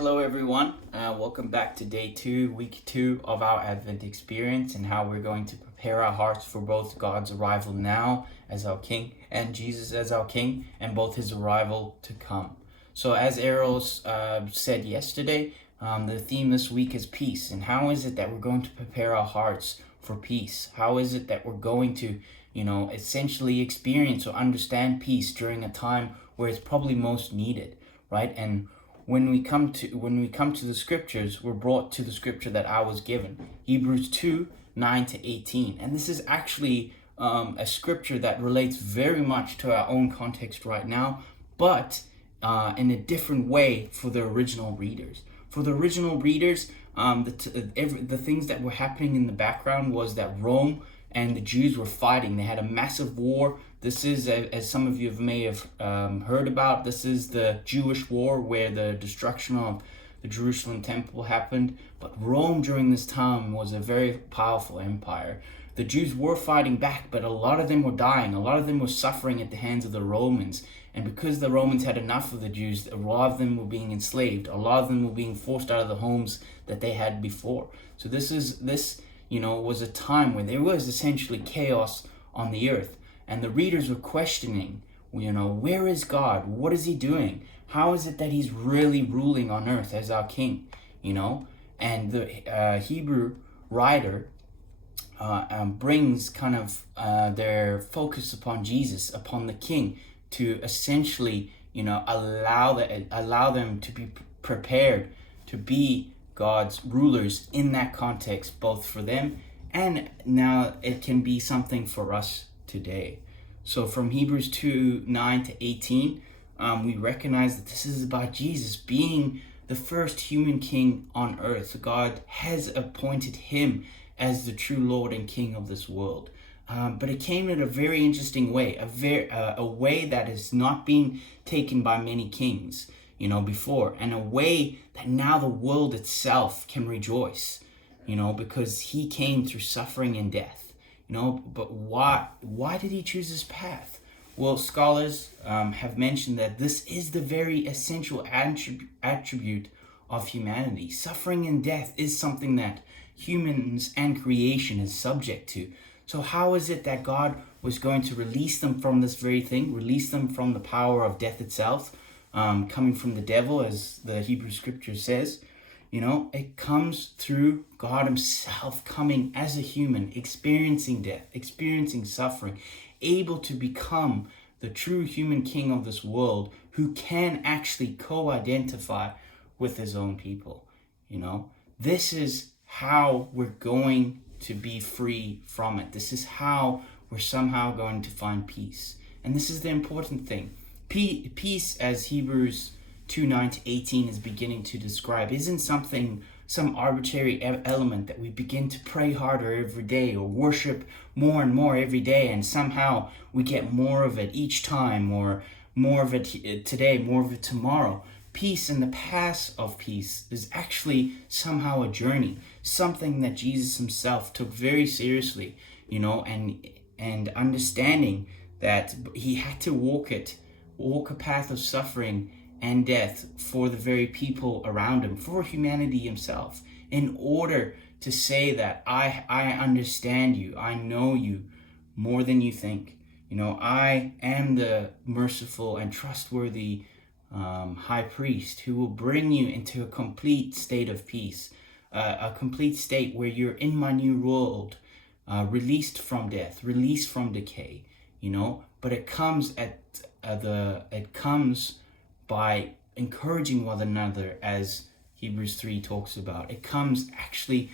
Hello, everyone. Welcome back to day 2, week 2 of our Advent experience, and how we're going to prepare our hearts for both God's arrival now as our King and Jesus as our King, and both his arrival to come. So, as Errol said yesterday, the theme this week is peace. And how is it that we're going to prepare our hearts for peace? How is it that we're going to, essentially experience or understand peace during a time where it's probably most needed, right? And when we come to the scriptures, we're brought to the scripture that I was given, Hebrews 2:9-18. And this is actually a scripture that relates very much to our own context right now, but in a different way for the original readers. For the original readers, the things that were happening in the background was that Rome and the Jews were fighting. They had a massive war. This is, as some of you may have heard about, this is the Jewish war where the destruction of the Jerusalem temple happened. But Rome during this time was a very powerful empire. The Jews were fighting back, but a lot of them were dying. A lot of them were suffering at the hands of the Romans. And because the Romans had enough of the Jews, a lot of them were being enslaved. A lot of them were being forced out of the homes that they had before. So this was a time when there was essentially chaos on the earth. And the readers were questioning, where is God? What is he doing? How is it that he's really ruling on earth as our king? And the Hebrew writer brings kind of their focus upon Jesus, upon the king, to essentially, allow them to be prepared to be God's rulers in that context, both for them and now it can be something for us today. So from Hebrews 2:9-18, we recognize that this is about Jesus being the first human king on earth. God has appointed him as the true Lord and King of this world. But it came in a very interesting way, a way that is not being taken by many kings, before, and a way that now the world itself can rejoice, because he came through suffering and death, but why did he choose this path? Well, scholars have mentioned that this is the very essential attribute of humanity. Suffering and death is something that humans and creation is subject to. So how is it that God was going to release them from this very thing, release them from the power of death itself, coming from the devil, as the Hebrew scripture says? It comes through God himself coming as a human, experiencing death, experiencing suffering, able to become the true human king of this world, who can actually co-identify with his own people. This is how we're going to be free from it. This is how we're somehow going to find peace. And this is the important thing. Peace, as Hebrews 2:9-18 is beginning to describe, isn't some arbitrary element that we begin to pray harder every day or worship more and more every day, and somehow we get more of it each time, or more of it today, more of it tomorrow. Peace and the path of peace is actually somehow a journey, something that Jesus himself took very seriously, and understanding that he had to walk a path of suffering and death for the very people around him, for humanity himself, in order to say that I understand you, I know you more than you think. I am the merciful and trustworthy high priest who will bring you into a complete state of peace, a complete state where you're in my new world, released from death, released from decay. But it comes by encouraging one another, as Hebrews 3 talks about. It comes actually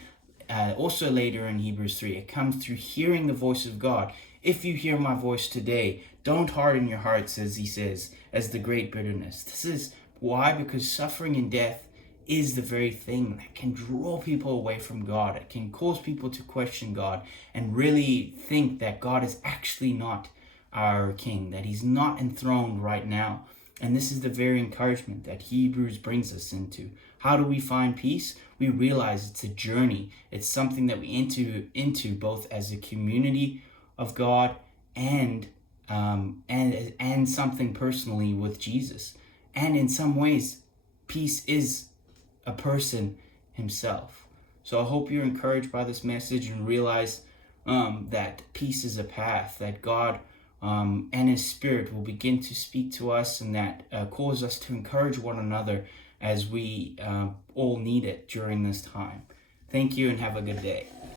also later in Hebrews 3, it comes through hearing the voice of God. If you hear my voice today, don't harden your hearts, as he says, as the great bitterness. This is why, because suffering and death is the very thing that can draw people away from God. It can cause people to question God and really think that God is actually not our king, that he's not enthroned right now. And this is the very encouragement that Hebrews brings us into. How do we find peace? We realize it's a journey. It's something that we enter into both as a community of God and something personally with Jesus. And in some ways, peace is a person himself. So I hope you're encouraged by this message and realize that peace is a path, that God and His Spirit will begin to speak to us, and that cause us to encourage one another as we all need it during this time. Thank you and have a good day.